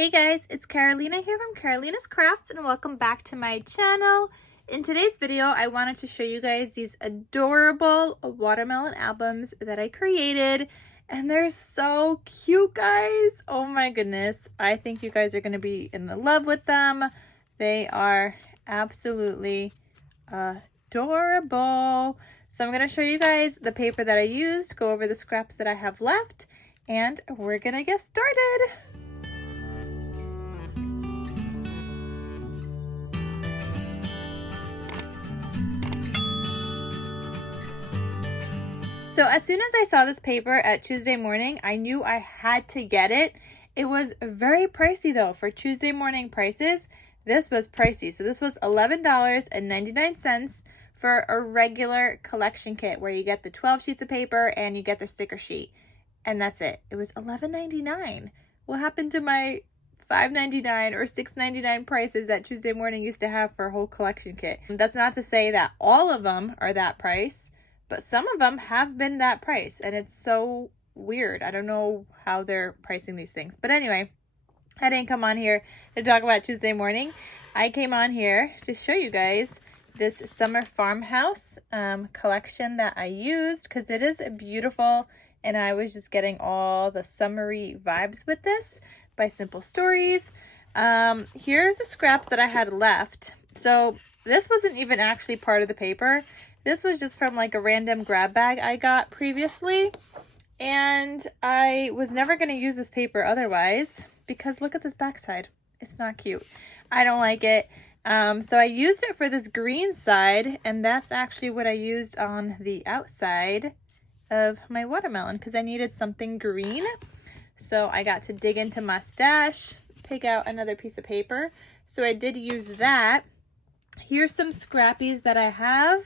Hey guys, it's Carolina here from KarolinasKrafts and welcome back to my channel. In today's video, I wanted to show you guys these adorable watermelon albums that I created, and they're so cute, guys. Oh my goodness. I think you guys are going to be in love with them. They are absolutely adorable. So I'm going to show you guys the paper that I used, go over the scraps that I have left, and we're going to get started. So as soon as I saw this paper at Tuesday morning, I knew I had to get it. It was very pricey though. For Tuesday morning prices, this was pricey. So this was $11.99 for a regular collection kit where you get the 12 sheets of paper and you get the sticker sheet. And that's it. It was $11.99. What happened to my $5.99 or $6.99 prices that Tuesday morning used to have for a whole collection kit? That's not to say that all of them are that price, but some of them have been that price, and it's so weird. I don't know how they're pricing these things. But anyway, I didn't come on here to talk about Tuesday morning. I came on here to show you guys this summer farmhouse collection that I used because it is beautiful, and I was just getting all the summery vibes with this by Simple Stories. Here's the scraps that I had left. So this wasn't even actually part of the paper. This was just from like a random grab bag I got previously, and I was never going to use this paper otherwise because look at this backside. It's not cute. I don't like it. So I used it for this green side, and that's actually what I used on the outside of my watermelon because I needed something green. So I got to dig into my stash, pick out another piece of paper. So I did use that. Here's some scrappies that I have.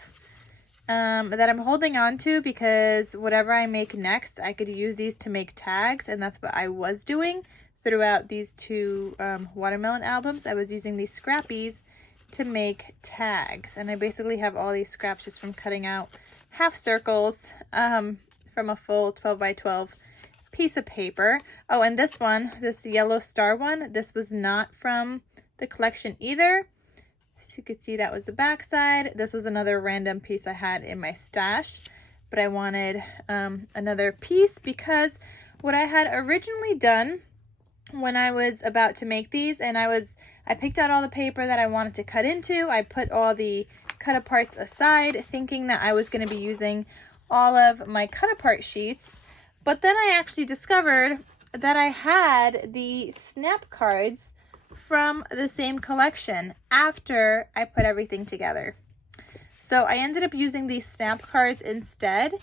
That I'm holding on to because whatever I make next, I could use these to make tags, and that's what I was doing throughout these two watermelon albums. I was using these scrappies to make tags, and I basically have all these scraps just from cutting out half circles from a full 12 by 12 piece of paper. Oh, and this one, this yellow star one, this was not from the collection either. So you could see that was the back side. This was another random piece I had in my stash, but I wanted another piece because what I had originally done when I was about to make these, and I picked out all the paper that I wanted to cut into. I put all the cut aparts aside thinking that I was going to be using all of my cut apart sheets, but then I actually discovered that I had the snap cards from the same collection after I put everything together. So I ended up using these snap cards instead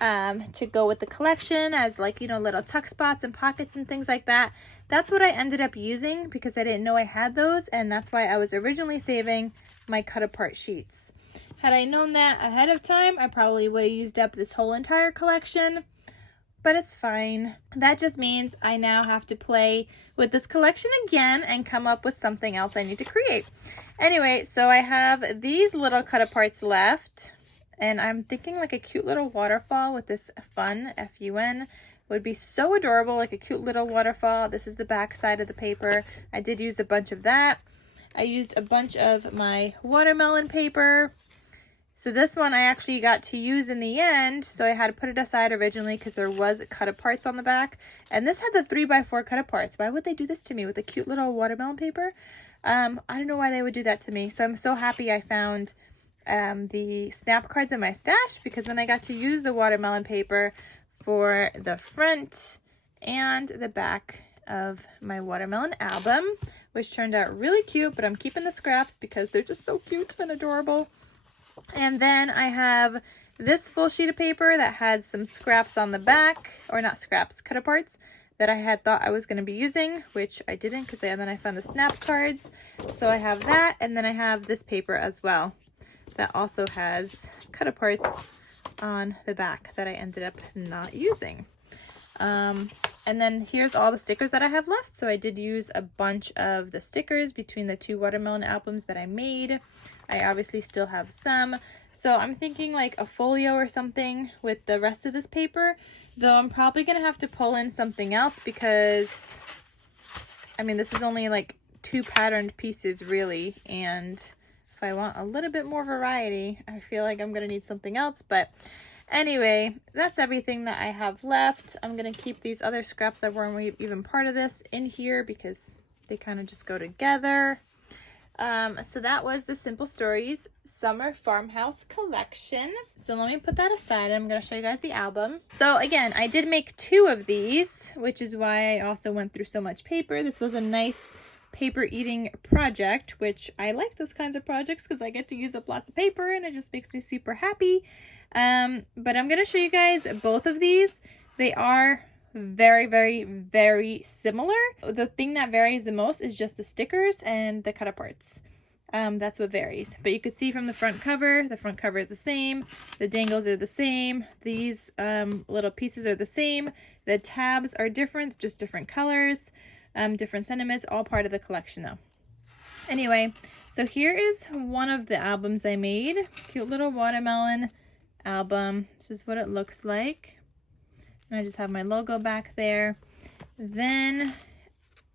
to go with the collection as like, you know, little tuck spots and pockets and things like that. That's what I ended up using because I didn't know I had those, and that's why I was originally saving my cut apart sheets. Had I known that ahead of time, I probably would have used up this whole entire collection. But it's fine. That just means I now have to play with this collection again and come up with something else I need to create. Anyway, so I have these little cut aparts left, and I'm thinking like a cute little waterfall with this fun F-U-N would be so adorable, like a cute little waterfall. This is the back side of the paper. I did use a bunch of that. I used a bunch of my watermelon paper. So this one I actually got to use in the end, so I had to put it aside originally because there was cut aparts on the back. And this had the 3x4 cut aparts. Why would they do this to me with a cute little watermelon paper? I don't know why they would do that to me. So I'm so happy I found the snap cards in my stash because then I got to use the watermelon paper for the front and the back of my watermelon album, which turned out really cute, but I'm keeping the scraps because they're just so cute and adorable. And then I have this full sheet of paper that had some scraps on the back, or not scraps, cut aparts that I had thought I was going to be using, which I didn't because then I found the snap cards. So I have that, and then I have this paper as well that also has cut aparts on the back that I ended up not using. And then here's all the stickers that I have left. So I did use a bunch of the stickers between the two watermelon albums that I made. I obviously still have some. So I'm thinking like a folio or something with the rest of this paper, though I'm probably going to have to pull in something else because I mean, this is only like 2 patterned pieces really, and if I want a little bit more variety, I feel like I'm gonna need something else. But anyway, that's everything that I have left. I'm gonna keep these other scraps that weren't even part of this in here because they kind of just go together. So that was the Simple Stories Summer Farmhouse collection. So let me put that aside. I'm going to show you guys the album. So again, I did make 2 of these, which is why I also went through so much paper. This was a nice paper eating project, which I like those kinds of projects because I get to use up lots of paper and it just makes me super happy. But I'm going to show you guys both of these. They are very, very, very similar. The thing that varies the most is just the stickers and the cut aparts. That's what varies. But you could see from the front cover is the same. The dangles are the same. These little pieces are the same. The tabs are different, just different colors, different sentiments, all part of the collection though. Anyway, so here is one of the albums I made. Cute little watermelon album. This is what it looks like. And I just have my logo back there. Then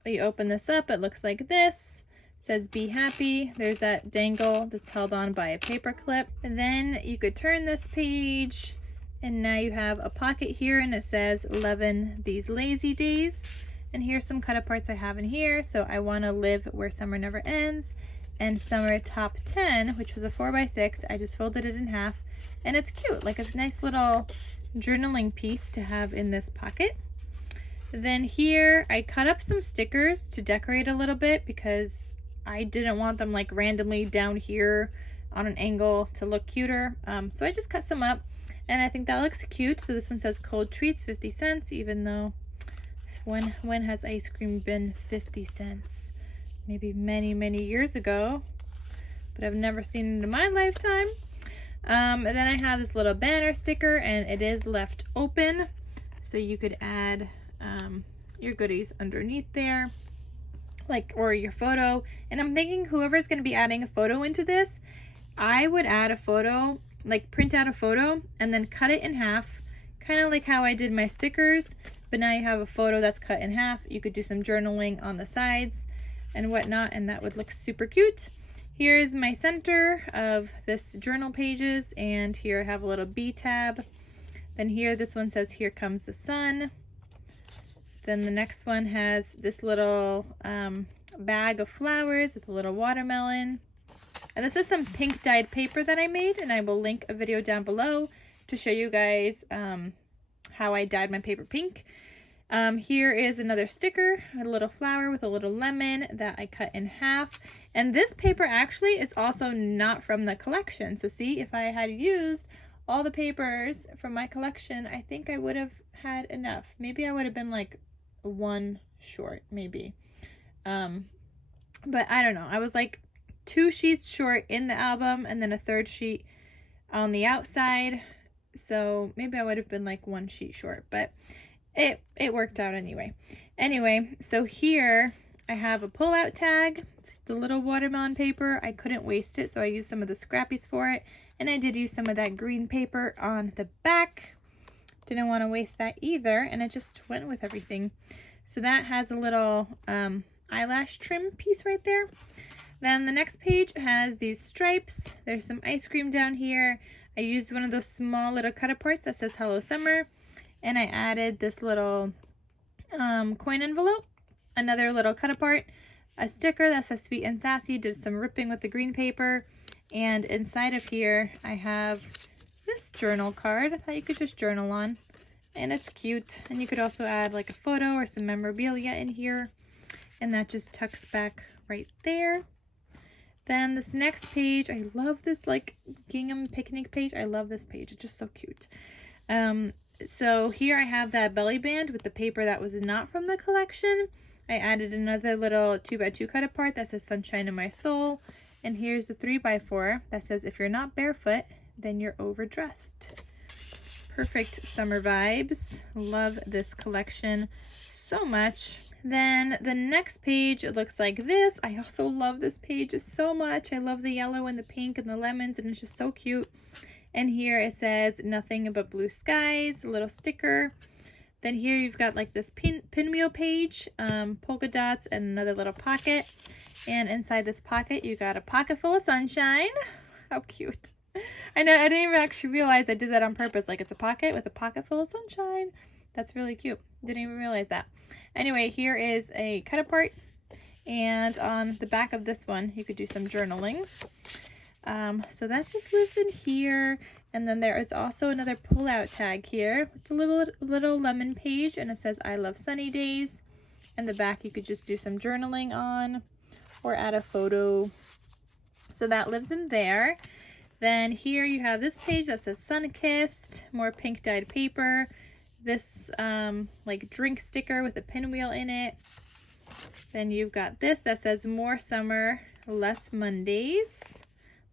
we open this up. It looks like this. It says be happy. There's that dangle that's held on by a paper clip. And then you could turn this page and now you have a pocket here and it says 11 these lazy days. And here's some cut aparts I have in here. So I want to live where summer never ends. And summer top 10, which was a 4x6. I just folded it in half and it's cute. Like a nice little journaling piece to have in this pocket. Then here I cut up some stickers to decorate a little bit because I didn't want them like randomly down here on an angle to look cuter. So I just cut some up and I think that looks cute. So this one says cold treats 50 cents, even though when has ice cream been 50 cents? Maybe many, many years ago, but I've never seen it in my lifetime. And then I have this little banner sticker and it is left open. So you could add your goodies underneath there, like, or your photo. And I'm thinking whoever's going to be adding a photo into this, I would add a photo, like print out a photo and then cut it in half, kind of like how I did my stickers. But now you have a photo that's cut in half. You could do some journaling on the sides and whatnot, and that would look super cute. Here's my center of this journal pages, and here I have a little B tab. Then here, this one says, here comes the sun. Then the next one has this little bag of flowers with a little watermelon. And this is some pink dyed paper that I made, and I will link a video down below to show you guys how I dyed my paper pink. Here is another sticker, a little flower with a little lemon that I cut in half. And this paper actually is also not from the collection. So see, if I had used all the papers from my collection, I think I would have had enough. Maybe I would have been like 1 short, maybe. But I don't know. I was like 2 sheets short in the album and then a 3rd sheet on the outside. So maybe I would have been like 1 sheet short, but it worked out anyway. Anyway, so here I have a pull-out tag. It's the little watermelon paper. I couldn't waste it, so I used some of the scrappies for it. And I did use some of that green paper on the back. Didn't want to waste that either, and it just went with everything. So that has a little eyelash trim piece right there. Then the next page has these stripes. There's some ice cream down here. I used one of those small little cut aparts that says Hello Summer. And I added this little coin envelope, another little cut apart, a sticker that says Sweet and Sassy, did some ripping with the green paper. And inside of here, I have this journal card that you could just journal on. And it's cute. And you could also add like a photo or some memorabilia in here. And that just tucks back right there. Then this next page, I love this like gingham picnic page. I love this page. It's just so cute. So here I have that belly band with the paper that was not from the collection. I added another little 2x2 cut apart that says Sunshine in My Soul. And here's the 3x4 that says if you're not barefoot, then you're overdressed. Perfect summer vibes. Love this collection so much. Then the next page, it looks like this. I also love this page so much. I love the yellow and the pink and the lemons, and it's just so cute. And here it says nothing but blue skies, a little sticker. Then here you've got like this pinwheel page, polka dots, and another little pocket. And inside this pocket, you got a pocket full of sunshine. How cute. I know, I didn't even actually realize I did that on purpose. Like, it's a pocket with a pocket full of sunshine. That's really cute. Didn't even realize that. Anyway, here is a cut apart. And on the back of this one, you could do some journaling. So that just lives in here. And then there is also another pull-out tag here with a little lemon page, and it says, I love sunny days. And the back you could just do some journaling on or add a photo. So that lives in there. Then here you have this page that says sun-kissed, more pink dyed paper. This like drink sticker with a pinwheel in it. Then you've got this that says more summer, less Mondays.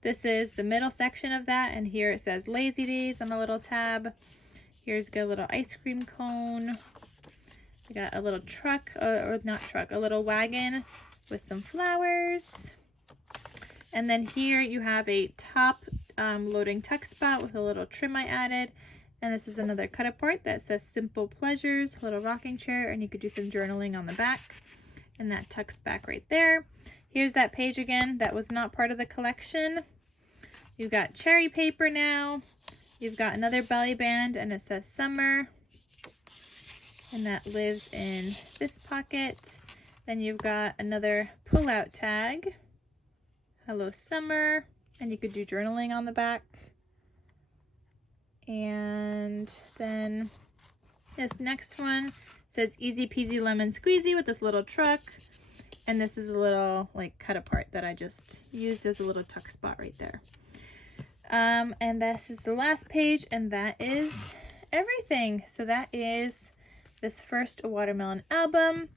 This is the middle section of that, and here it says lazy days on a little tab. Here's got a little ice cream cone. We got a little truck, or not truck, a little wagon with some flowers. And then here you have a top loading tuck spot with a little trim I added. And this is another cut apart that says simple pleasures, little rocking chair, and you could do some journaling on the back. And that tucks back right there. Here's that page again that was not part of the collection. You've got cherry paper now. You've got another belly band, and it says summer. And that lives in this pocket. Then you've got another pull-out tag. Hello Summer. And you could do journaling on the back. And then this next one says easy peasy lemon squeezy with this little truck. And this is a little like cut apart that I just used as a little tuck spot right there. And this is the last page, and that is everything. So that is this first watermelon album.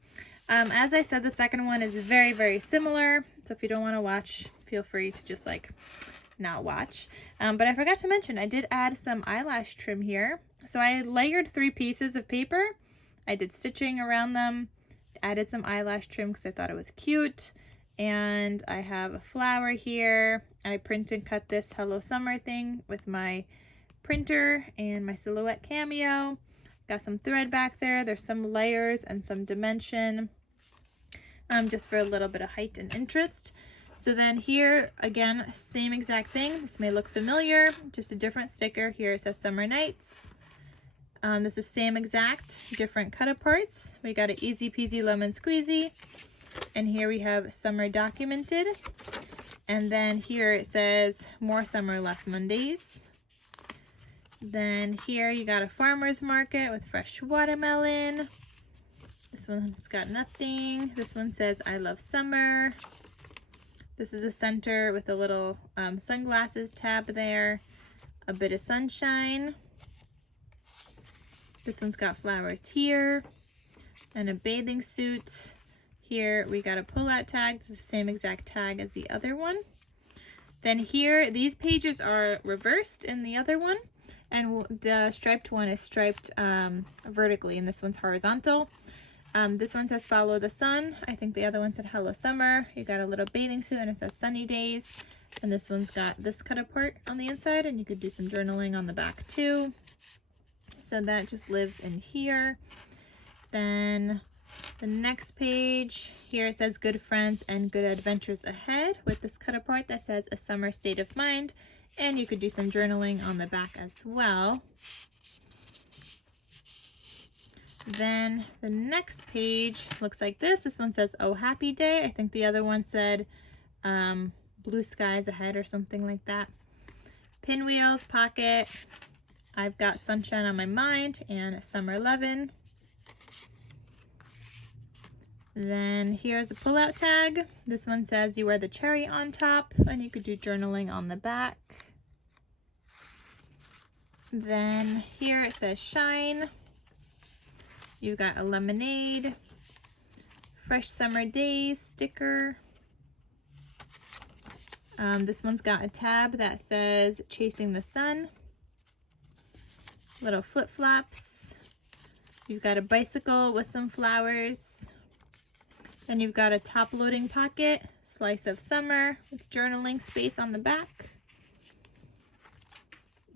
As I said, the second one is very, very similar. So if you don't want to watch, feel free to just like not watch. But I forgot to mention, I did add some eyelash trim here. So I layered 3 pieces of paper. I did stitching around them, added some eyelash trim because I thought it was cute. And I have a flower here. I print and cut this Hello Summer thing with my printer and my Silhouette Cameo. Got some thread back there. There's some layers and some dimension, just for a little bit of height and interest. So then here, again, same exact thing. This may look familiar, just a different sticker. Here it says Summer Nights. This is same exact, different cut aparts. We got an easy peasy lemon squeezy. And here we have summer documented. And then here it says more summer, less Mondays. Then here you got a farmer's market with fresh watermelon. This one's got nothing. This one says I love summer. This is the center with a little sunglasses tab there. A bit of sunshine. This one's got flowers here. And a bathing suit. Here we got a pull-out tag. This is the same exact tag as the other one. Then here, these pages are reversed in the other one. And the striped one is striped vertically, and this one's horizontal. This one says follow the sun. I think the other one said hello summer. You got a little bathing suit, and it says sunny days. And this one's got this cut apart on the inside, and you could do some journaling on the back too. So that just lives in here. Then the next page here says good friends and good adventures ahead with this cut apart that says a summer state of mind, and you could do some journaling on the back as well. Then the next page looks like this. This one says oh happy day. I think the other one said blue skies ahead or something like that. Pinwheels, pocket. I've got sunshine on my mind and summer lovin'. Then here's a pull-out tag. This one says you wear the cherry on top, and you could do journaling on the back. Then here it says shine. You've got a lemonade, fresh summer days sticker. This one's got a tab that says chasing the sun. Little flip-flops. You've got a bicycle with some flowers. Then you've got a top-loading pocket, slice of summer with journaling space on the back.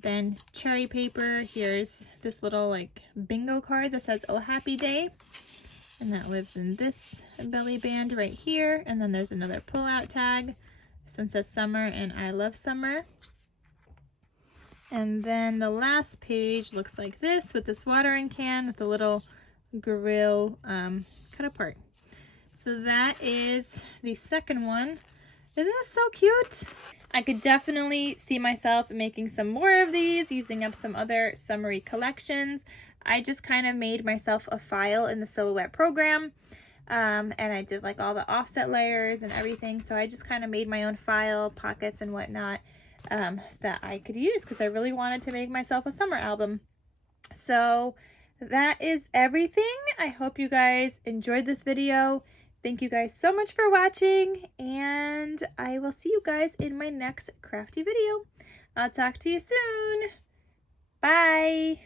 Then cherry paper, here's this little like bingo card that says, "Oh, happy day." And that lives in this belly band right here. And then there's another pull-out tag. This one says summer and I love summer. And then the last page looks like this with this watering can with a little grill cut apart. So that is the second one. Isn't this so cute? I could definitely see myself making some more of these, using up some other summery collections. I just kind of made myself a file in the Silhouette program, and I did like all the offset layers and everything. So I just kind of made my own file, pockets and whatnot, so that I could use because I really wanted to make myself a summer album. So that is everything. I hope you guys enjoyed this video. Thank you guys so much for watching, and I will see you guys in my next crafty video. I'll talk to you soon. Bye.